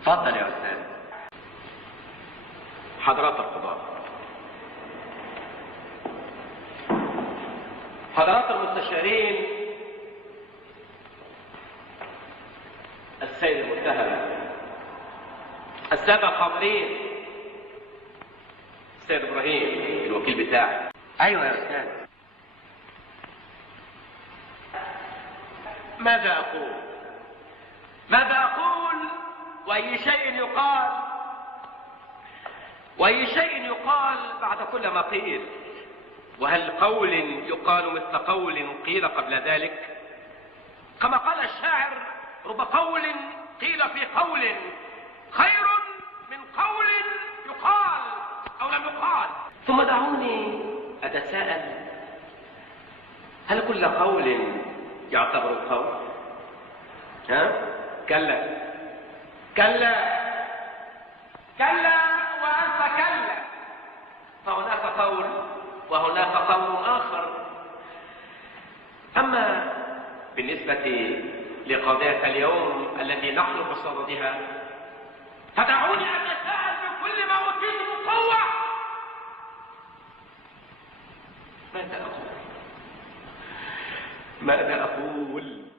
اتفضل يا أستاذ. حضرات القضاة، حضرات المستشارين، السيد المتهم، السادة الحاضرين، السيد إبراهيم الوكيل بتاعي. أيوة يا أستاذ. ماذا أقول؟ ماذا أقول وأي شيء يقال؟ وأي شيء يقال بعد كل ما قيل؟ وهل قول يقال مثل قول قيل قبل ذلك؟ كما قال الشاعر: رب قول قيل في قول خير من قول يقال أو لم يقال. ثم دعوني أتساءل: هل كل قول يعتبر قول؟ كلا كلا كلا وألف كلا، فهناك قول وهناك قول آخر. أما بالنسبة لقضية اليوم التي نحن بصددها، فدعوني أتساءل بكل ما أوتيت من قوة: ماذا أقول؟ ماذا أقول؟